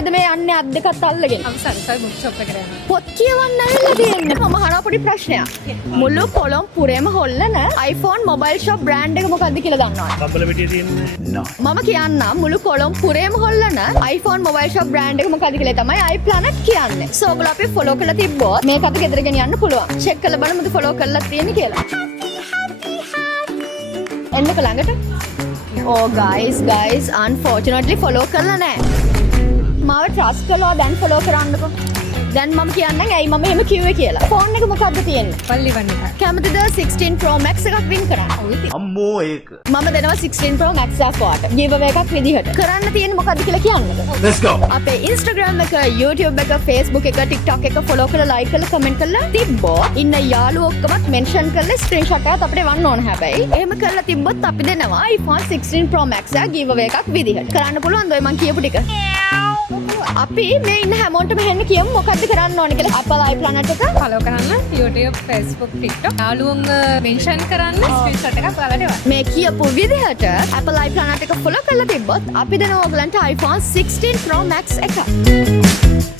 කොහෙද මේ යන්නේ අත් දෙකත් අල්ලගෙන? අවසරයි බුක් ෂොප් එකට යනවා. පොත් කියවන්න ඇවිල්ලා තියෙන්නේ. මම අහනවා පොඩි ප්‍රශ්නයක්. මුළු Colombo හොල්ලන iPhone mobile shop brand එක මොකක්ද කියලා දන්නවද? කම්බලපිටිය තියෙන්නේ මම කියන්නම් මුළු Colombo හොල්ලන iPhone mobile shop brand එක මොකක්ද කියලා තමයි iPlanet කියන්නේ. So ඔයගොල්ලෝ අපි follow කරලා තිබ්බොත් මේක අපි ගෙදර ගෙනියන්න පුළුවන්. check කරලා බලමුද follow කරලා තියෙන්නේ කියලා. එන්නක ළඟට. Oh guys unfortunately follow කරලා නැහැ. මාව trust කළා දැන් follow කරන්නකෝ. දැන් මම කියන්නේ ඇයි මම එහෙම කිව්වේ කියලා. ෆෝන් එක මොකද්ද තියෙන්නේ? පල්ලි වන්න එක. කැමතිද 16 Pro Max එකක් වින් කරන්න? අම්මෝ ඒක මම දෙනවා 16 Pro Max එකක් ඔයාට. giveaway එකක් විදිහට. කරන්න තියෙන්නේ මොකද්ද කියලා කියන්නද? let's go අපේ Instagram එක, YouTube එක, Facebook එක, TikTok එක follow කරලා like කරලා comment කරලා තිබ්බොත් ඉන්න යාළුවෝ ඔක්කොමත් mention කරලා screenshot එකක් අපිට වන්න ඕන හැබැයි. එහෙම කරලා තිබ්බොත් අපි දෙනවා iPhone 16 Pro Max එක giveaway එකක් විදිහට. කරන්න පුළුවන්ද ඔය මං කියපු ටික? අපි මේ ඉන්න හැමෝටම මෙහෙන්න කියමු මොකද්ද කරන්න ඕනේ කියලා. Apple iPlanet එක ෆලෝ කරන්න YouTube Facebook TikTok යාළුවෝන් මෙන්ෂන් කරන්න ස්ක්‍රීන්ෂොට් එකක් ඔයාලට එවන්න. මේ කියපු විදිහට Apple iPlanet එක follow කරලා තිබ්බොත් අපි දෙනවා ඔයගලන්ට iPhone 16 Pro Max එක.